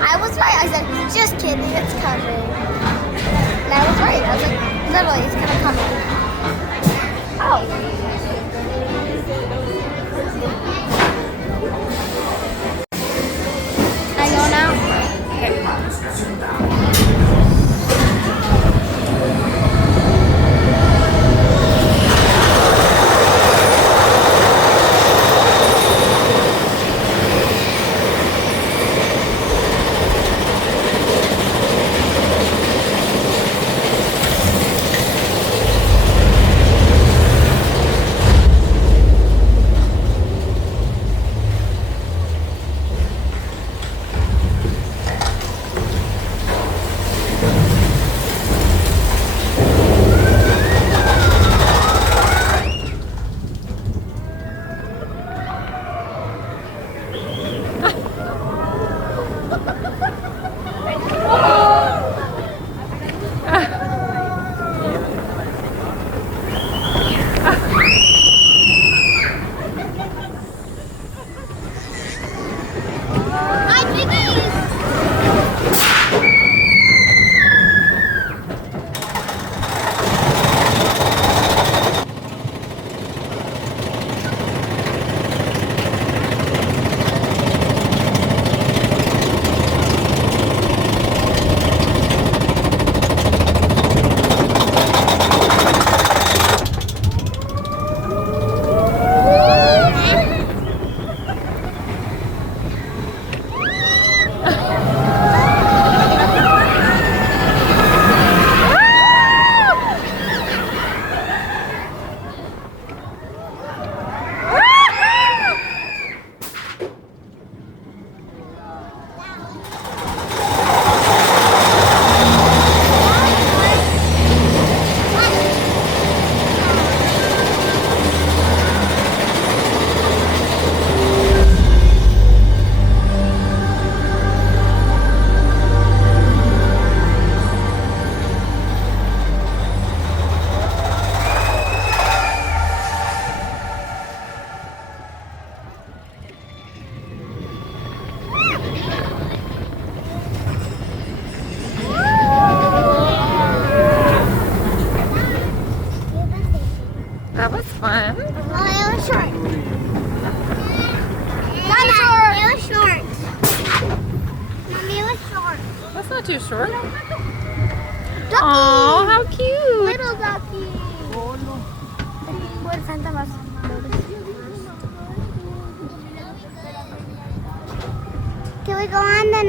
I was right. I said, just kidding, it's coming. And I was right. I was like, literally, it's gonna come. Oh. Can I go now? That was fun. Well, it was short. Dinosaur! It was short. Mommy, it was short. That's not too short. Ducky! Oh, how cute. Little ducky. Can we go on the